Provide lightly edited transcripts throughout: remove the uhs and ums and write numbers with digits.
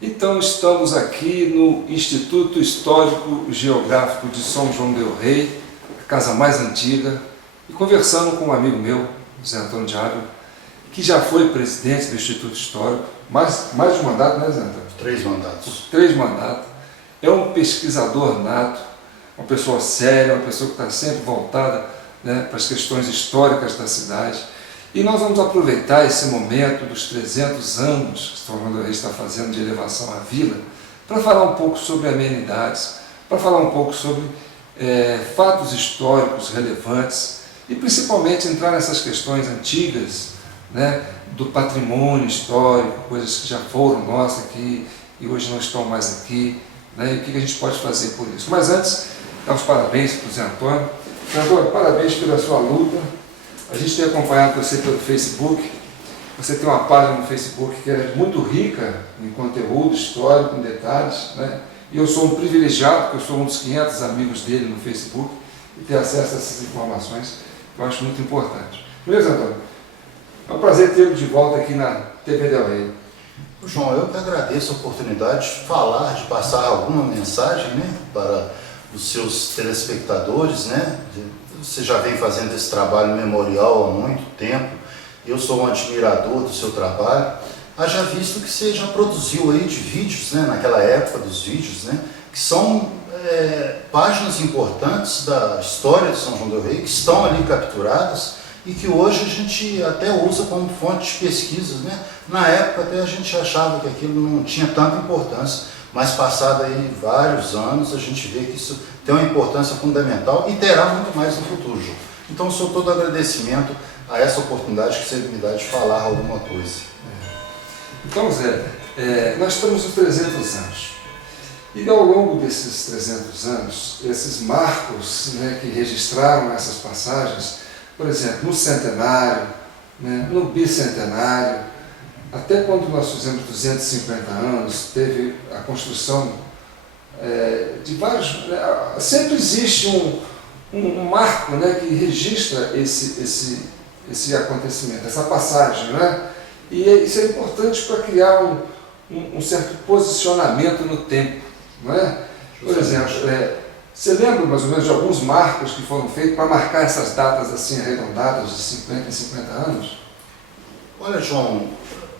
Então estamos aqui no Instituto Histórico Geográfico de São João del Rei, a casa mais antiga, e conversando com um amigo meu, Zé Antônio Diário, que já foi presidente do Instituto Histórico, mais de um mandato, né, Zé Antônio? 3 mandatos. 3 mandatos. É um pesquisador nato, uma pessoa séria, uma pessoa que está sempre voltada, né, para as questões históricas da cidade. E nós vamos aproveitar esse momento dos 300 anos que São João del Rei está fazendo de elevação à vila, para falar um pouco sobre amenidades, para falar um pouco sobre fatos históricos relevantes e principalmente entrar nessas questões antigas, né, do patrimônio histórico, coisas que já foram nossas aqui e hoje não estão mais aqui, né, e o que a gente pode fazer por isso. Mas antes, dar os parabéns para o Zé Antônio. Zé Antônio, parabéns pela sua luta. A gente tem acompanhado você pelo Facebook. Você tem uma página no Facebook que é muito rica em conteúdo histórico, em detalhes, né? E eu sou um privilegiado, porque eu sou um dos 500 amigos dele no Facebook, e ter acesso a essas informações que eu acho muito importante. Beleza, Antônio? É um prazer tê-lo de volta aqui na TV Del Rey. João, eu que agradeço a oportunidade de falar, de passar alguma mensagem, né, para os seus telespectadores, né? Você já vem fazendo esse trabalho memorial há muito tempo, eu sou um admirador do seu trabalho, haja visto que você já produziu aí de vídeos, né, naquela época dos vídeos, né, que são páginas importantes da história de São João del Rei, que estão ali capturadas e que hoje a gente até usa como fonte de pesquisas, né? Na época até a gente achava que aquilo não tinha tanta importância, mas passado aí vários anos a gente vê que isso tem uma importância fundamental e terá muito mais no futuro, João. Então sou todo agradecimento a essa oportunidade que você me dá de falar alguma coisa. Então, Zé, nós estamos nos 300 anos. E ao longo desses 300 anos, esses marcos, né, que registraram essas passagens, por exemplo, no centenário, né, no bicentenário, até quando nós fizemos 250 anos, teve a construção de vários... sempre existe um marco, né, que registra esse acontecimento, essa passagem, né? E isso é importante para criar um certo posicionamento no tempo, não é? Por exemplo, você lembra mais ou menos de alguns marcos que foram feitos para marcar essas datas assim arredondadas de 50 em 50 anos? Olha, João,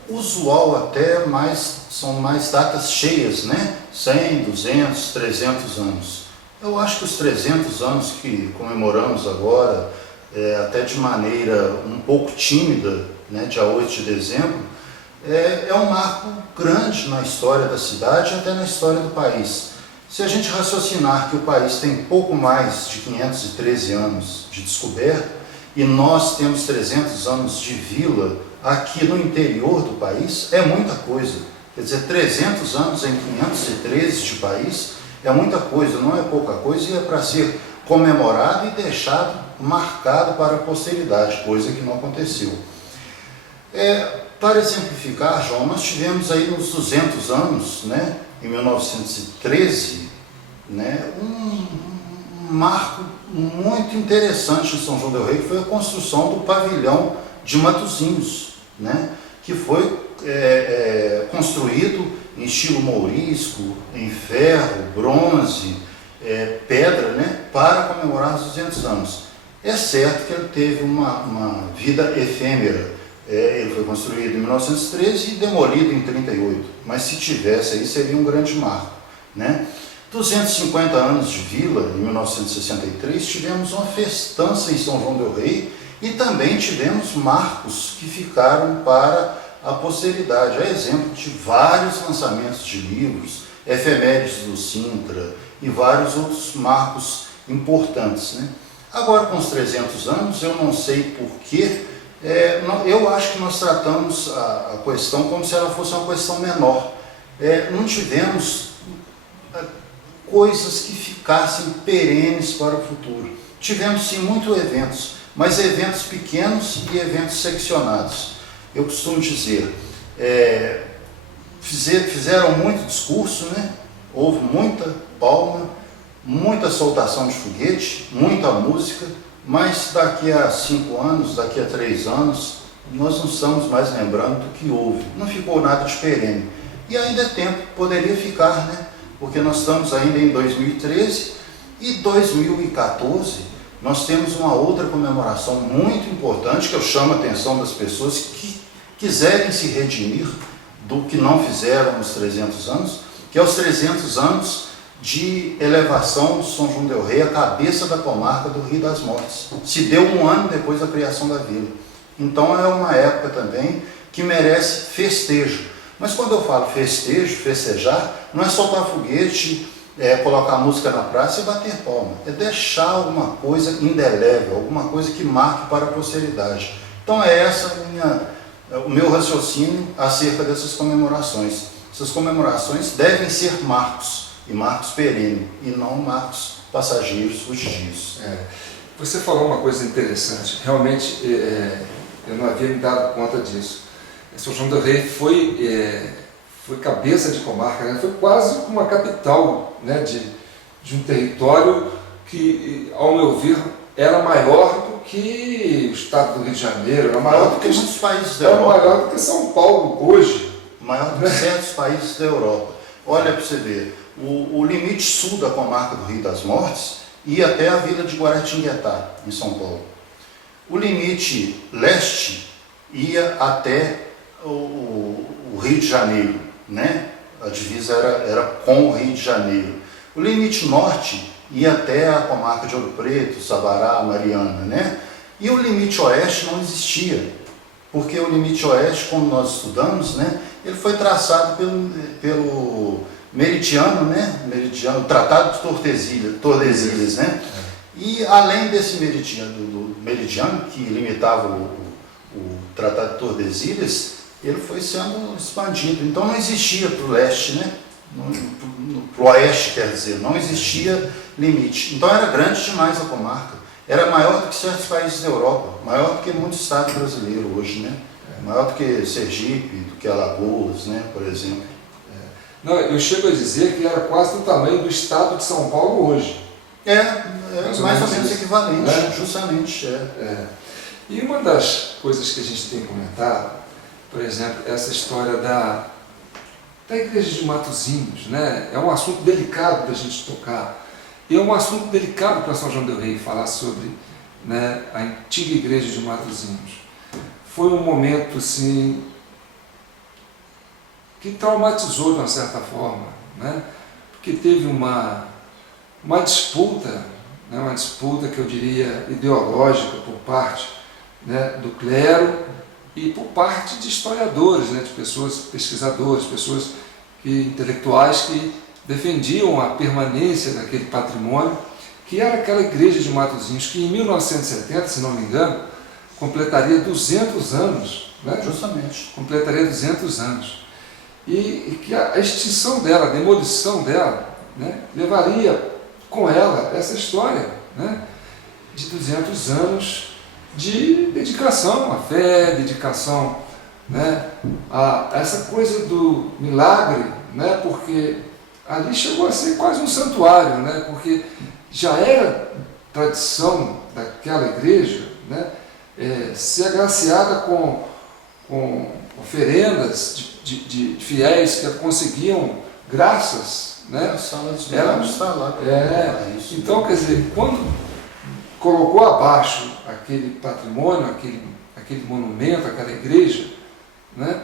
usual até, mas são mais datas cheias, né? 100, 200, 300 anos. Eu acho que os 300 anos que comemoramos agora, até de maneira um pouco tímida, né, dia 8 de dezembro, é um marco grande na história da cidade e até na história do país. Se a gente raciocinar que o país tem pouco mais de 513 anos de descoberta e nós temos 300 anos de vila aqui no interior do país, é muita coisa. Quer dizer, 300 anos em 513 de país é muita coisa, não é pouca coisa, e é para ser comemorado e deixado marcado para a posteridade, coisa que não aconteceu. Para exemplificar, João, nós tivemos aí nos 200 anos, né, em 1913, né, um marco muito interessante em São João del Rei, que foi a construção do pavilhão de Matozinhos, né, que foi construído em estilo mourisco, em ferro, bronze, pedra, né, para comemorar os 200 anos. É certo que ele teve uma vida efêmera. Ele foi construído em 1913 e demolido em 1938, mas se tivesse aí seria um grande marco, né? 250 anos de vila, em 1963, tivemos uma festança em São João del Rei e também tivemos marcos que ficaram para a posteridade, a exemplo de vários lançamentos de livros, efemérides do Sintra e vários outros marcos importantes, né? Agora, com os 300 anos, eu não sei porquê, eu acho que nós tratamos a questão como se ela fosse uma questão menor. Não tivemos coisas que ficassem perenes para o futuro. Tivemos sim muitos eventos, mas eventos pequenos e eventos seccionados. Eu costumo dizer, fizeram muito discurso, né? Houve muita palma, muita soltação de foguete, muita música, mas daqui a 5 anos, daqui a 3 anos, nós não estamos mais lembrando do que houve. Não ficou nada de perene. E ainda é tempo, poderia ficar, né? Porque nós estamos ainda em 2013 e 2014 nós temos uma outra comemoração muito importante que eu chamo a atenção das pessoas que quiserem se redimir do que não fizeram nos 300 anos, que é os 300 anos de elevação de São João del Rei, a cabeça da comarca do Rio das Mortes. Se deu um ano depois da criação da vila. Então é uma época também que merece festejo. Mas quando eu falo festejo, festejar, não é soltar foguete, colocar música na praça e bater palma. É deixar alguma coisa indelével, alguma coisa que marque para a posteridade. Então é essa o meu raciocínio acerca dessas comemorações. Essas comemorações devem ser marcos, e marcos perenes, e não marcos passageiros, fugidios. Você falou uma coisa interessante, realmente eu não havia me dado conta disso. São João del Rei foi cabeça de comarca, né? Foi quase uma capital, né, de um território que, ao meu ver, era maior do que o estado do Rio de Janeiro, era maior do que muitos países da Europa. Era maior do que São Paulo hoje. Maior do que certos países da Europa. Olha para você ver, o limite sul da comarca do Rio das Mortes ia até a vila de Guaratinguetá, em São Paulo. O limite leste ia até o Rio de Janeiro, né? A divisa era com o Rio de Janeiro. O limite norte ia até a comarca de Ouro Preto, Sabará, Mariana, né? E o limite oeste não existia, porque o limite oeste, como nós estudamos, né, ele foi traçado pelo meridiano, né? O Tratado de Tordesilhas, né? E além desse meridiano, do meridiano que limitava o Tratado de Tordesilhas, ele foi sendo expandido. Então não existia para o leste, né? Para o oeste, quer dizer, não existia limite. Então era grande demais a comarca. Era maior do que certos países da Europa, maior do que muitos estados brasileiros hoje, né? Maior do que Sergipe, do que Alagoas, né? Por exemplo. Não, eu chego a dizer que era quase do tamanho do estado de São Paulo hoje. Mais ou menos equivalente, né? Justamente. E uma das coisas que a gente tem comentado, por exemplo, essa história da igreja de Matosinhos, né? É um assunto delicado da gente tocar. E é um assunto delicado para São João del Rei falar sobre, né, a antiga igreja de Matosinhos. Foi um momento, assim, que traumatizou de uma certa forma, né? Porque teve uma disputa, né? Uma disputa que eu diria ideológica por parte, né, do clero e por parte de historiadores, né, de pessoas, pesquisadores, pessoas intelectuais que defendiam a permanência daquele patrimônio, que era aquela igreja de Matosinhos, que em 1970, se não me engano, completaria 200 anos. Né? Justamente. Completaria 200 anos. E que a extinção dela, a demolição dela, né, levaria com ela essa história, né, de 200 anos de dedicação à fé, dedicação, né, a essa coisa do milagre, né, porque ali chegou a ser quase um santuário, né, porque já era tradição daquela igreja, né, ser agraciada com oferendas de fiéis que conseguiam graças, né? A sala dos milagres está lá. Então, quer dizer, quando colocou abaixo aquele patrimônio, aquele monumento, aquela igreja, né?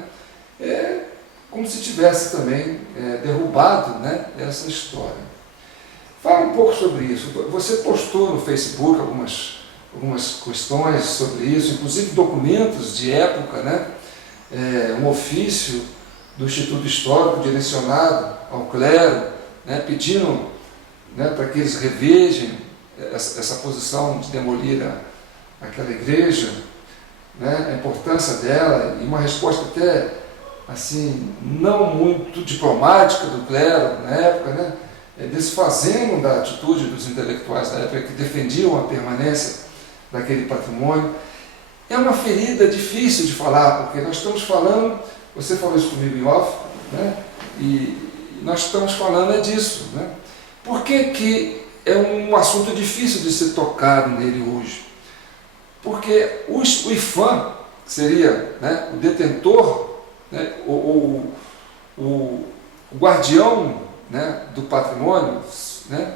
É como se tivesse também derrubado, né, essa história. Fala um pouco sobre isso. Você postou no Facebook algumas questões sobre isso, inclusive documentos de época, né? Um ofício do Instituto Histórico direcionado ao clero, né, pedindo, né, para que eles revejam essa posição de demolir aquela igreja, né, a importância dela, e uma resposta até assim, não muito diplomática do clero na época, né, desfazendo da atitude dos intelectuais da época que defendiam a permanência daquele patrimônio. É uma ferida difícil de falar, porque nós estamos falando, você falou isso comigo em off, né, e nós estamos falando disso, né? Por que é um assunto difícil de ser tocado nele hoje? Porque o IPHAN, que seria, né, o detentor, né, o o guardião, né, do patrimônio, né,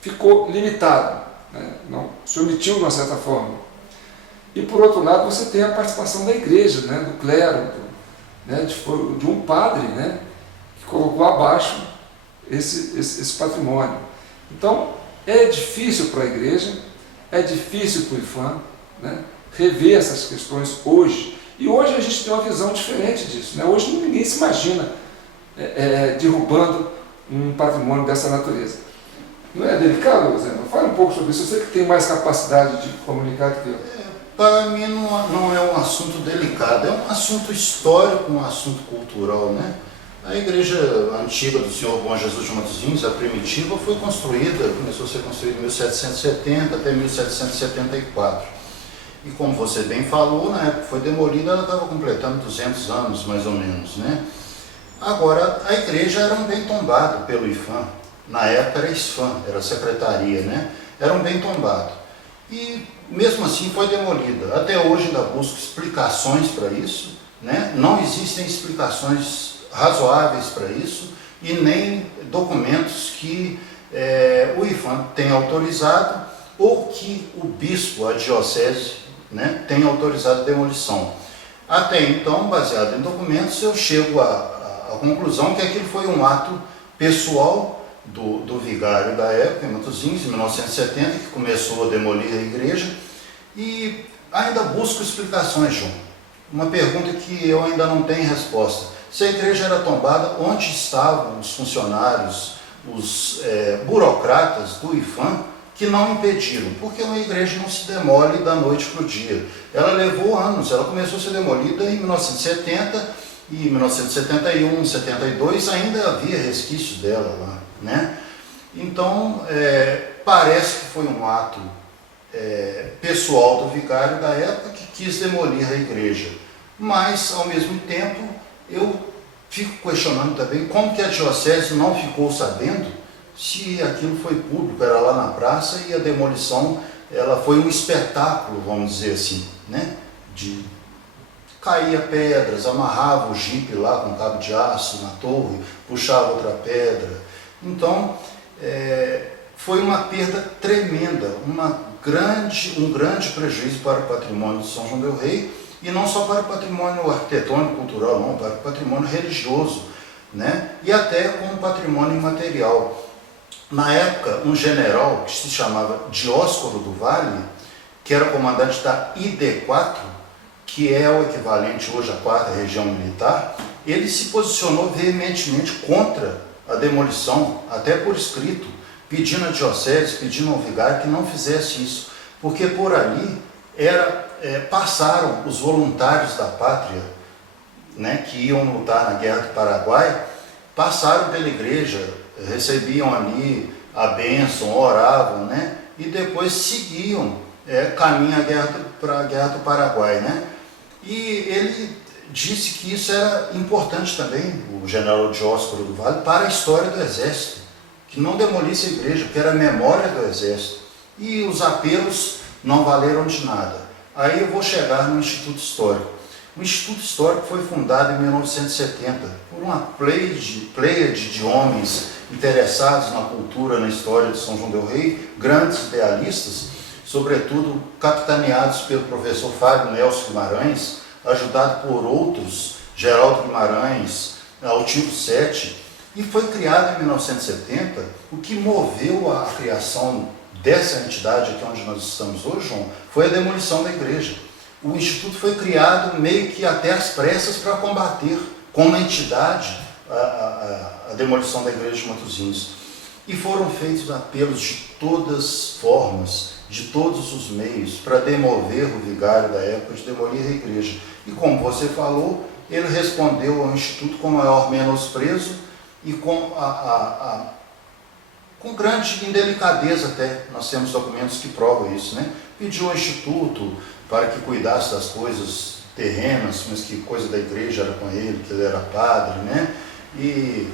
ficou limitado, né, não, se omitiu de uma certa forma. E por outro lado você tem a participação da igreja, né, do clero, né, de um padre, né, que colocou abaixo esse patrimônio. Então é difícil para a igreja, é difícil para o IPHAN, né, rever essas questões hoje. E hoje a gente tem uma visão diferente disso, né? Hoje ninguém se imagina derrubando um patrimônio dessa natureza. Não é delicado, Zé? Fala um pouco sobre isso. Você que tem mais capacidade de comunicar do que eu. Para mim não é um assunto delicado, é um assunto histórico, um assunto cultural, né? A igreja antiga do Senhor Bom Jesus de Matosinhos, a primitiva, começou a ser construída em 1770 até 1774. E como você bem falou, na época que foi demolida, ela estava completando 200 anos, mais ou menos, né? Agora, a igreja era um bem tombado pelo IPHAN. Na época era ISFAM, era a secretaria, né? Era um bem tombado. E mesmo assim foi demolida. Até hoje ainda busco explicações para isso, né? Não existem explicações razoáveis para isso e nem documentos que o IPHAN tem autorizado ou que o bispo, a diocese, né, tem autorizado a demolição. Até então, baseado em documentos, eu chego à conclusão que aquilo foi um ato pessoal do vigário da época, em Matosinhos, em 1970, que começou a demolir a igreja, e ainda busco explicações, João. Uma pergunta que eu ainda não tenho resposta. Se a igreja era tombada, onde estavam os funcionários, os burocratas do IPHAN que não impediram? Porque uma igreja não se demole da noite para o dia. Ela levou anos, ela começou a ser demolida em 1970 e em 1971, 72 ainda havia resquícios dela lá, né? Então, parece que foi um ato pessoal do vigário da época que quis demolir a igreja. Mas, ao mesmo tempo, eu fico questionando também como que a diocese não ficou sabendo se aquilo foi público, era lá na praça e a demolição ela foi um espetáculo, vamos dizer assim, né? De caía pedras, amarrava o jipe lá com cabo de aço na torre, puxava outra pedra. Então, foi uma perda tremenda, um grande prejuízo para o patrimônio de São João del Rei, e não só para o patrimônio arquitetônico, cultural, não, para o patrimônio religioso, né? E até como patrimônio imaterial. Na época, um general que se chamava Dióscoro do Vale, que era comandante da ID4, que é o equivalente hoje à 4ª Região Militar, ele se posicionou veementemente contra a demolição, até por escrito, pedindo à diocese, pedindo ao vigário que não fizesse isso, porque por ali passaram os voluntários da pátria, né, que iam lutar na Guerra do Paraguai, passaram pela igreja, recebiam ali a bênção, oravam, né, e depois seguiam caminho para a Guerra do Paraguai, né? E ele disse que isso era importante também, o general Dióscoro do Vale, para a história do Exército, que não demolisse a igreja, porque era a memória do Exército. E os apelos não valeram de nada. Aí eu vou chegar no Instituto Histórico. O Instituto Histórico foi fundado em 1970 por uma pleiade de homens interessados na cultura, na história de São João del Rei, grandes idealistas, sobretudo capitaneados pelo professor Fábio Nelson Guimarães, ajudado por outros, Geraldo Guimarães, Altivo Sete, e foi criado em 1970, o que moveu a criação dessa entidade aqui onde nós estamos hoje, João, foi a demolição da igreja. O Instituto foi criado meio que até às pressas para combater, como entidade, a demolição da igreja de Matosinhos. E foram feitos apelos de todas as formas, de todos os meios, para demover o vigário da época, de demolir a igreja. E como você falou, ele respondeu ao Instituto com maior menosprezo e com grande indelicadeza até. Nós temos documentos que provam isso, né? Pediu ao Instituto para que cuidasse das coisas terrenas, mas que coisa da igreja era com ele, que ele era padre, né? E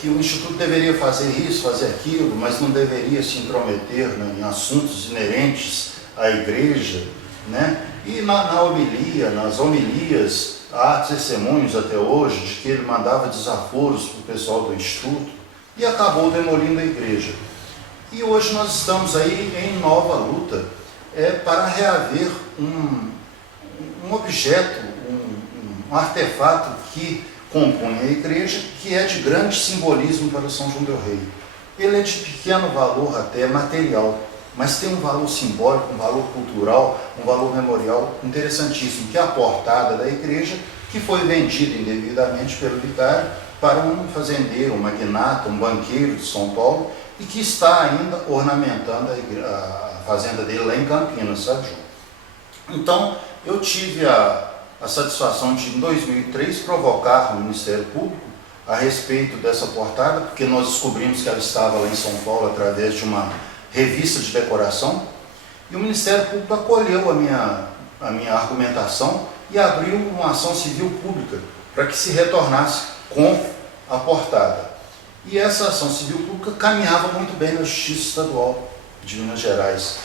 que o Instituto deveria fazer isso, fazer aquilo, mas não deveria se intrometer, né, em assuntos inerentes à igreja, né? E na homilia, nas homilias, há testemunhos até hoje de que ele mandava desaforos para o pessoal do Instituto e acabou demolindo a igreja. E hoje nós estamos aí em nova luta para reaver um objeto, um artefato que compõe a igreja, que é de grande simbolismo para São João del Rei. Ele é de pequeno valor até material, mas tem um valor simbólico, um valor cultural, um valor memorial interessantíssimo, que é a portada da igreja, que foi vendida indevidamente pelo vicário para um fazendeiro, um magnata, um banqueiro de São Paulo, e que está ainda ornamentando a fazenda dele lá em Campinas, sabe, João? Então, eu tive a satisfação de, em 2003, provocar o Ministério Público a respeito dessa portada, porque nós descobrimos que ela estava lá em São Paulo através de uma revista de decoração, e o Ministério Público acolheu a minha argumentação e abriu uma ação civil pública para que se retornasse com a portada. E essa ação civil pública caminhava muito bem na Justiça Estadual de Minas Gerais.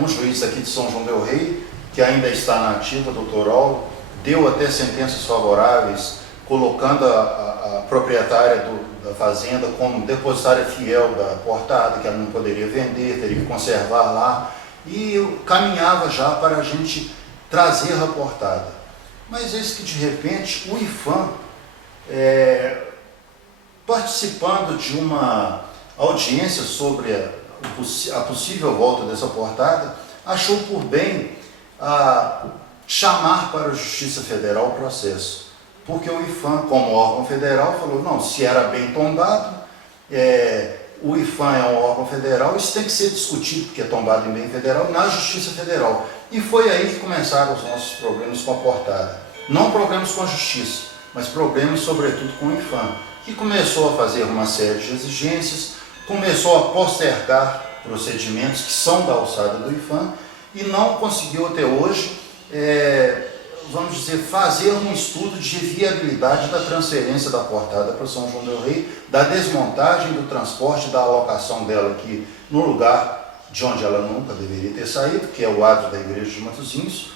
Um juiz aqui de São João del Rei, que ainda está na ativa, doutor Aulo, deu até sentenças favoráveis, colocando a proprietária da fazenda como depositária fiel da portada, que ela não poderia vender, teria que conservar lá, e caminhava já para a gente trazer a portada. Mas eis que, de repente, o IPHAN, participando de uma audiência sobre a possível volta dessa portada, achou por bem chamar para a Justiça Federal o processo. Porque o IPHAN, como órgão federal, falou, não, se era bem tombado, o IPHAN é um órgão federal, isso tem que ser discutido, porque é tombado em bem federal, na Justiça Federal. E foi aí que começaram os nossos problemas com a portada. Não problemas com a Justiça, mas problemas, sobretudo, com o IPHAN, que começou a fazer uma série de exigências, começou a postergar procedimentos que são da alçada do IPHAN e não conseguiu até hoje, vamos dizer, fazer um estudo de viabilidade da transferência da portada para São João del Rei, da desmontagem do transporte, da alocação dela aqui no lugar de onde ela nunca deveria ter saído, que é o adro da igreja de Matosinhos.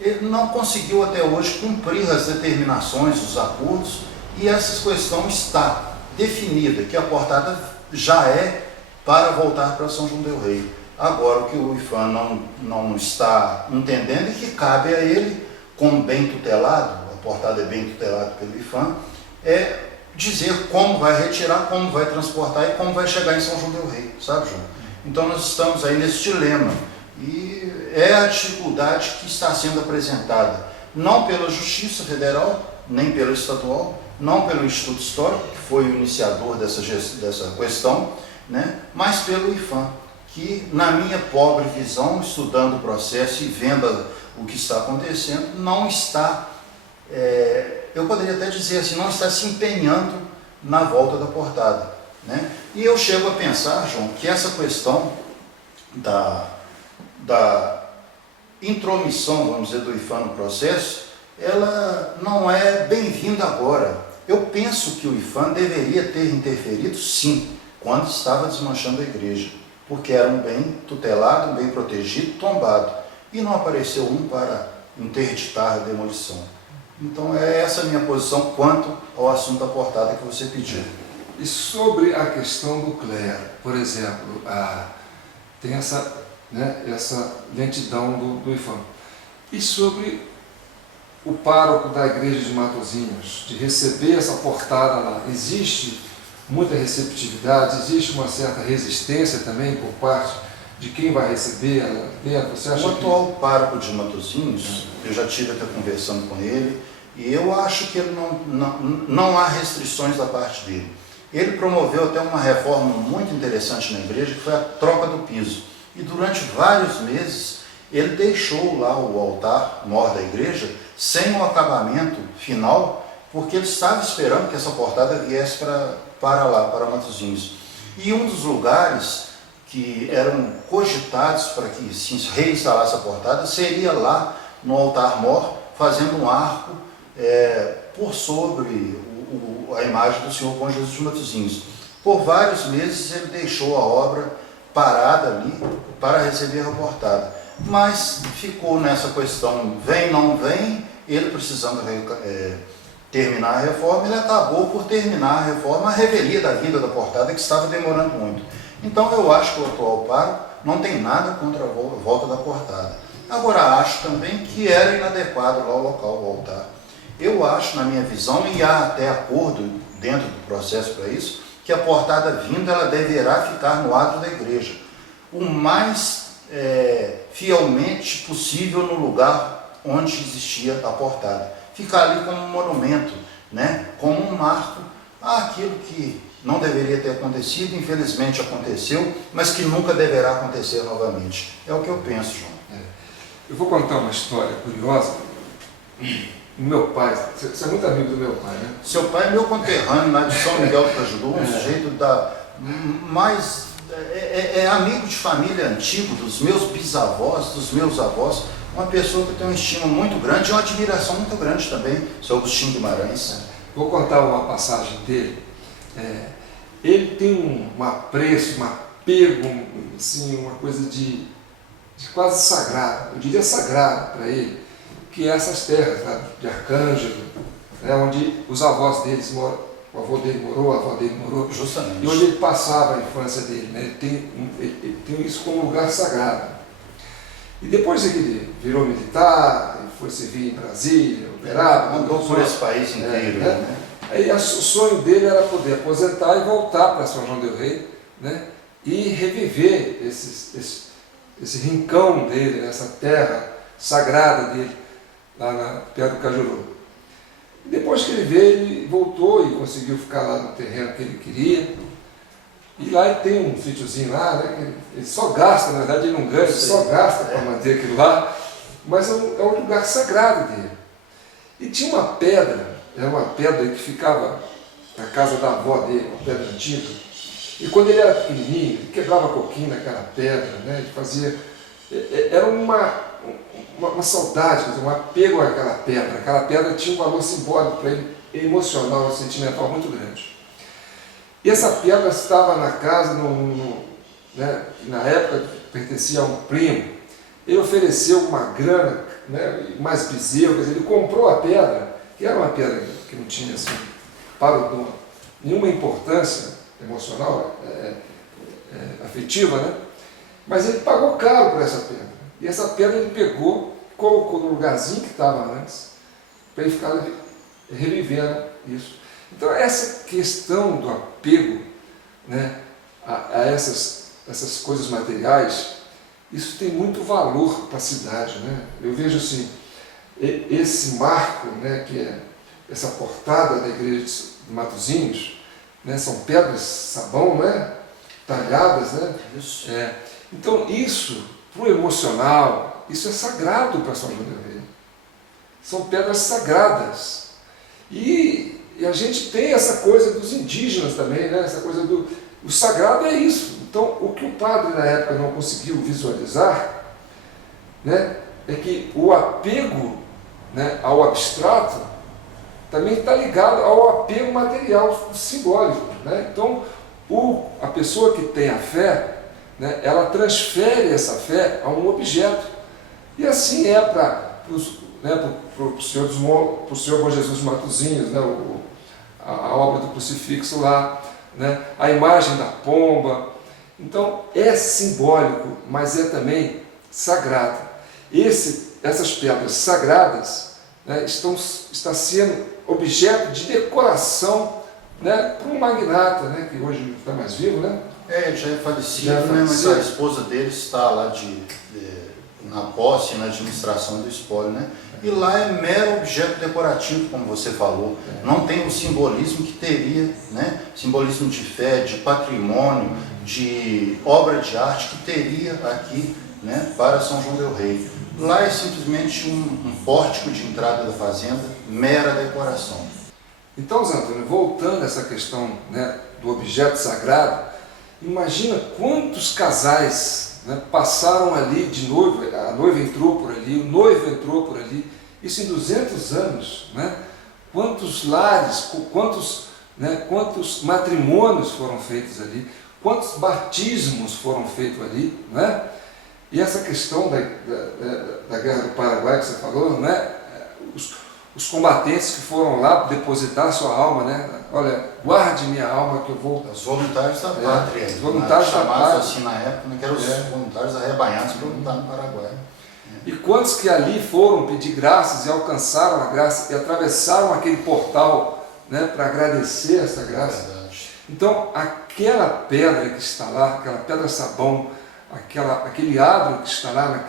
Ele não conseguiu até hoje cumprir as determinações, os acordos, e essa questão está definida, que a portada já é para voltar para São João del Rei. Agora, o que o IPHAN não está entendendo é que cabe a ele, como bem tutelado, a portada é bem tutelada pelo IPHAN, dizer como vai retirar, como vai transportar e como vai chegar em São João del Rei, sabe, João? Então nós estamos aí nesse dilema, e é a dificuldade que está sendo apresentada, não pela Justiça Federal, nem pela Estadual, não pelo Instituto Histórico, que foi o iniciador dessa questão, né, mas pelo IPHAN, que, na minha pobre visão, estudando o processo e vendo o que está acontecendo, não está, eu poderia até dizer assim, não está se empenhando na volta da portada, né? E eu chego a pensar, João, que essa questão da intromissão, vamos dizer, do IPHAN no processo, ela não é bem-vinda agora. Eu penso que o IPHAN deveria ter interferido, sim, quando estava desmanchando a igreja, porque era um bem tutelado, um bem protegido, tombado, e não apareceu um para interditar a demolição. Então é essa a minha posição quanto ao assunto da portada que você pediu. E sobre a questão do clero, por exemplo, tem essa lentidão do IPHAN. E sobre o pároco da igreja de Matosinhos, de receber essa portada lá, existe muita receptividade, existe uma certa resistência também por parte de quem vai receber ela dentro? Você acha o atual pároco de Matosinhos, eu já estive até conversando com ele, e eu acho que ele não há restrições da parte dele. Ele promoveu até uma reforma muito interessante na igreja, que foi a troca do piso. E durante vários meses, ele deixou lá o altar mor da igreja sem o acabamento final, porque ele estava esperando que essa portada viesse para lá, para Matosinhos. E um dos lugares que eram cogitados para que se reinstalasse a portada seria lá no altar mor, fazendo um arco por sobre a imagem do Senhor Bom Jesus de Matosinhos. Por vários meses ele deixou a obra parada ali para receber a portada. Mas ficou nessa questão, vem, não vem, ele precisando terminar a reforma, ele acabou por terminar a reforma, a revelia da vinda da portada, que estava demorando muito. Então eu acho que o atual pároco não tem nada contra a volta da portada. Agora acho também que era inadequado lá o local, o altar. Eu acho, na minha visão, e há até acordo dentro do processo para isso, que a portada vinda ela deverá ficar no átrio da igreja, o mais fielmente possível no lugar onde existia a portada. Ficar ali como um monumento, né? Como um marco àquilo que não deveria ter acontecido, infelizmente aconteceu, mas que nunca deverá acontecer novamente. É o que eu penso, João. Eu vou contar uma história curiosa. Meu pai, você é muito amigo do meu pai, né? Seu pai é meu conterrâneo lá de São Miguel do Cajuru, um sujeito mais amigo de família antigo, dos meus bisavós, dos meus avós, uma pessoa que eu tenho uma estima muito grande e uma admiração muito grande também, seu Agostinho Guimarães. Vou contar uma passagem dele. Ele tem um apreço, um apego, assim, uma coisa de quase sagrado, eu diria sagrado para ele, que é essas terras lá de Arcângelo, onde os avós deles moram, o avô dele morou, a avó dele morou, justamente, e onde ele passava a infância dele, né? Ele tem isso como lugar sagrado. E depois que ele virou militar, ele foi servir em Brasília, operado, andou por esse país inteiro, né? Aí o sonho dele era poder aposentar e voltar para São João del Rei, né? E reviver esse rincão dele, essa terra sagrada dele, lá perto do Cajuru. E depois que ele veio, ele voltou e conseguiu ficar lá no terreno que ele queria. E lá ele tem um sítiozinho lá, né? Ele só gasta, na verdade ele não ganha, ele só gasta para manter aquilo lá, mas é um lugar sagrado dele. E tinha uma pedra, era uma pedra que ficava na casa da avó dele, uma pedra antiga. E quando ele era pequenininho, ele quebrava coquinho naquela pedra, né? Ele fazia... Era uma saudade, um apego àquela pedra. Aquela pedra tinha um valor simbólico para ele, emocional, sentimental muito grande. E essa pedra estava na casa, né, que na época pertencia a um primo. Ele ofereceu uma grana, né, mais bezerro, ele comprou a pedra, que era uma pedra que não tinha assim, para o dono nenhuma importância emocional, afetiva, né? Mas ele pagou caro por essa pedra. E essa pedra ele pegou, colocou no lugarzinho que estava antes, para ele ficar revivendo isso. Então essa questão do apego, né, a essas coisas materiais, isso tem muito valor para a cidade, né? Eu vejo assim, esse marco, né, que é essa portada da igreja de Matosinhos, né, são pedras sabão, né, talhadas, né? Isso. Então isso, para o emocional, isso é sagrado para São João del Rei. São pedras sagradas. E a gente tem essa coisa dos indígenas também, né? Essa coisa o sagrado é isso. Então, o que o padre na época não conseguiu visualizar, né, é que o apego, né, ao abstrato também está ligado ao apego material simbólico, né? Então, a pessoa que tem a fé, né, ela transfere essa fé a um objeto. E assim é para o Senhor Bom Jesus de Matosinhos, né, a obra do crucifixo lá, né, a imagem da pomba. Então é simbólico, mas é também sagrado. Essas pedras sagradas, né, está sendo objeto de decoração, né, para um magnata, né, que hoje não está mais vivo, né? Ele já é falecido, né, mas a esposa dele está lá na posse e na administração do espólio, né? E lá é mero objeto decorativo, como você falou. Não tem o simbolismo que teria, né? Simbolismo de fé, de patrimônio, de obra de arte que teria aqui, né, para São João del Rei. Lá é simplesmente um pórtico de entrada da fazenda, mera decoração. Então, Zé Antônio, voltando a essa questão, né, do objeto sagrado, imagina quantos casais, né, passaram ali de noivo, a noiva entrou por ali, o noivo entrou por ali, isso em 200 anos, né? Quantos lares, quantos matrimônios foram feitos ali, quantos batismos foram feitos ali, né? E essa questão da Guerra do Paraguai que você falou, né? os combatentes que foram lá depositar sua alma, né? Olha, guarde minha alma que eu vou... Os voluntários da pátria, os voluntários da chamados pátria. assim na época, né, que eram os voluntários arrebanhados para lutar no Paraguai. E quantos que ali foram pedir graças e alcançaram a graça e atravessaram aquele portal, né, para agradecer essa graça. Verdade. Então, aquela pedra que está lá, aquela pedra sabão, aquele adro que está lá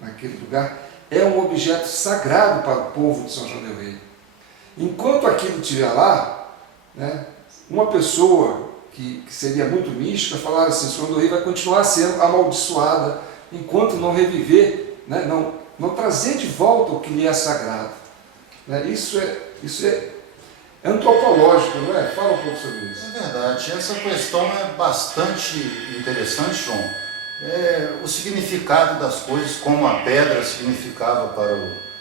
naquele lugar, é um objeto sagrado para o povo de São João del Rei. Enquanto aquilo estiver lá, né, uma pessoa que seria muito mística falar assim: São João del Rei vai continuar sendo amaldiçoada enquanto não reviver, né, não trazer de volta o que lhe é sagrado. Né? Isso é antropológico, não é? Fala um pouco sobre isso. É verdade. Essa questão é bastante interessante, João. O significado das coisas, como a pedra significava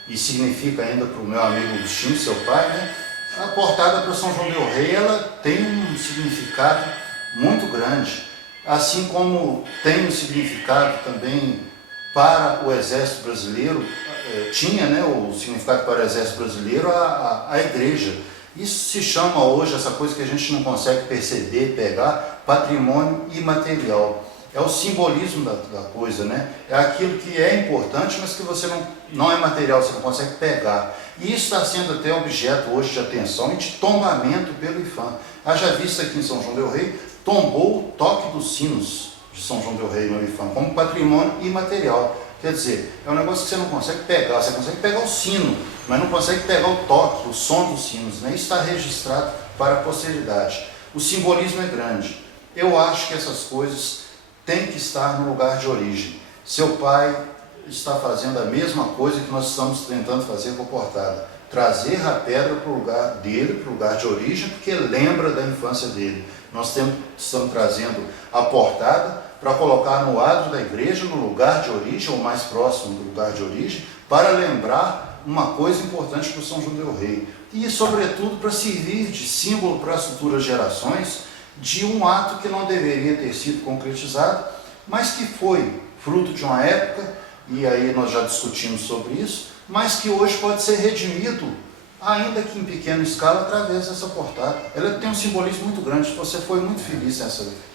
e significa ainda para o meu amigo Agostinho, seu pai, né? A portada para São João del Rei, ela tem um significado muito grande, assim como tem um significado também para o Exército Brasileiro, tinha, né, o significado para o Exército Brasileiro a igreja. Isso se chama hoje, essa coisa que a gente não consegue perceber, pegar, patrimônio imaterial. É o simbolismo da coisa, né? É aquilo que é importante, mas que você não é material, você não consegue pegar. E isso está sendo até objeto hoje de atenção e de tombamento pelo IPHAN. Haja vista aqui em São João del Rei, tombou o toque dos sinos de São João del Rei no IPHAN como patrimônio imaterial. Quer dizer, é um negócio que você não consegue pegar, você consegue pegar o sino, mas não consegue pegar o toque, o som dos sinos, né? Isso está registrado para a posteridade. O simbolismo é grande. Eu acho que essas coisas têm que estar no lugar de origem. Seu pai está fazendo a mesma coisa que nós estamos tentando fazer com a portada. Trazer a pedra para o lugar dele, para o lugar de origem, porque lembra da infância dele. Nós estamos trazendo a portada para colocar no adro da igreja, no lugar de origem, ou mais próximo do lugar de origem, para lembrar uma coisa importante para o São João del Rei. E, sobretudo, para servir de símbolo para as futuras gerações de um ato que não deveria ter sido concretizado, mas que foi fruto de uma época, e aí nós já discutimos sobre isso, mas que hoje pode ser redimido, ainda que em pequena escala, através dessa portada. Ela tem um simbolismo muito grande. Você foi muito feliz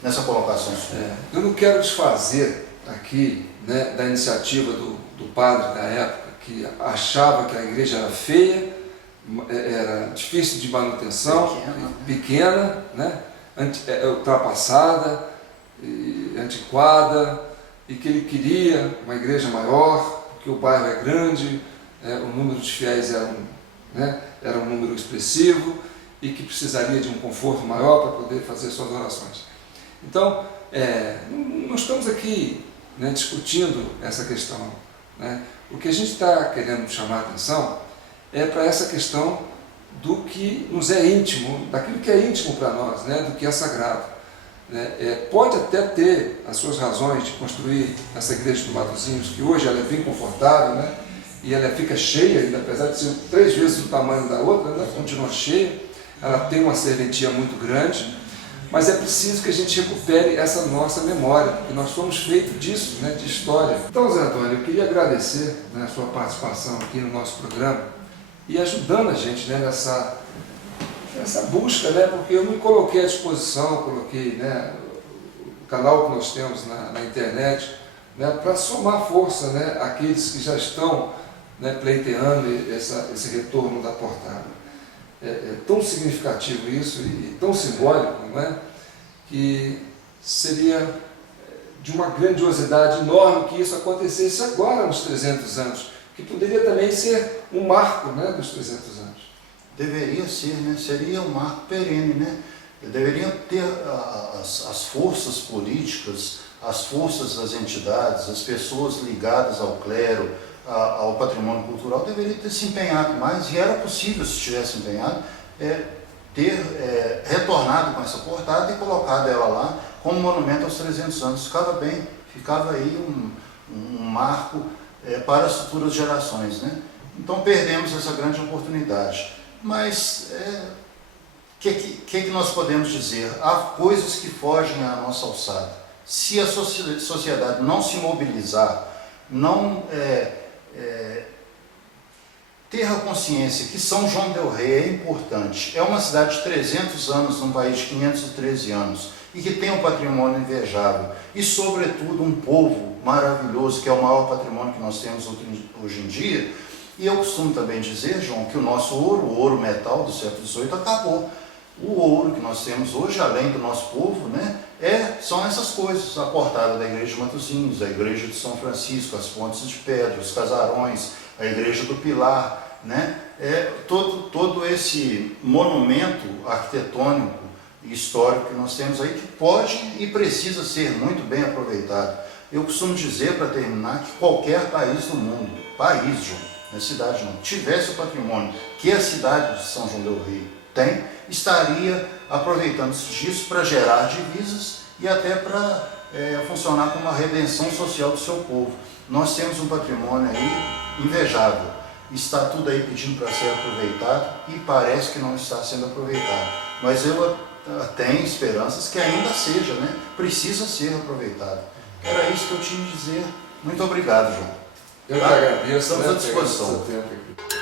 nessa colocação sua. Eu não quero desfazer aqui, né, da iniciativa do padre da época, que achava que a igreja era feia, era difícil de manutenção, pequena, né, ultrapassada, antiquada, e que ele queria uma igreja maior, porque o bairro é grande, o número de fiéis era um número expressivo e que precisaria de um conforto maior para poder fazer suas orações. Então, nós estamos aqui, né, discutindo essa questão, né? O que a gente está querendo chamar a atenção é para essa questão do que nos é íntimo, daquilo que é íntimo para nós, né, do que é sagrado. Pode até ter as suas razões de construir essa igreja do Matozinhos, que hoje ela é bem confortável, né, e ela fica cheia, ainda, apesar de ser 3 vezes o tamanho da outra, ela continua cheia, ela tem uma serventia muito grande, mas é preciso que a gente recupere essa nossa memória, porque nós somos feitos disso, né, de história. Então, Zé Antônio, eu queria agradecer, né, a sua participação aqui no nosso programa e ajudando a gente, né, nessa busca, né, porque eu me coloquei à disposição, coloquei, né, o canal que nós temos na internet, né, para somar força, né, àqueles que já estão, né, pleiteando esse retorno da portada. É tão significativo isso e tão simbólico, não é? Que seria de uma grandiosidade enorme que isso acontecesse agora nos 300 anos, que poderia também ser um marco, né, dos 300 anos. Deveria ser, né? Seria um marco perene, né? Deveriam ter as forças políticas, as forças das entidades, as pessoas ligadas ao clero, ao patrimônio cultural, deveriam ter se empenhado mais, e era possível, se tivesse empenhado, ter retornado com essa portada e colocado ela lá como monumento aos 300 anos. Ficava bem, ficava aí um marco para as futuras gerações, né? Então perdemos essa grande oportunidade. Mas que nós podemos dizer? Há coisas que fogem à nossa alçada. Se a sociedade não se mobilizar, não ter a consciência que São João del Rei é importante. É uma cidade de 300 anos num país de 513 anos e que tem um patrimônio invejável e, sobretudo, um povo maravilhoso, que é o maior patrimônio que nós temos hoje em dia. E eu costumo também dizer, João, que o nosso ouro, o ouro metal do século XVIII, acabou. O ouro que nós temos hoje, além do nosso povo, né, são essas coisas: a portada da igreja de Matosinhos, a igreja de São Francisco, as pontes de pedra, os casarões, a igreja do Pilar, né, todo esse monumento arquitetônico e histórico que nós temos aí, que pode e precisa ser muito bem aproveitado. Eu costumo dizer, para terminar, que qualquer país do mundo, João, não é cidade não, tivesse o patrimônio que a cidade de São João del Rei tem, estaria aproveitando disso para gerar divisas e até para funcionar como uma redenção social do seu povo. Nós temos um patrimônio aí invejável, está tudo aí pedindo para ser aproveitado e parece que não está sendo aproveitado, mas eu tenho esperanças que ainda seja, né? Precisa ser aproveitado. Era isso que eu tinha a dizer. Muito obrigado, João. Eu que agradeço. Estamos à disposição. Tempo aqui.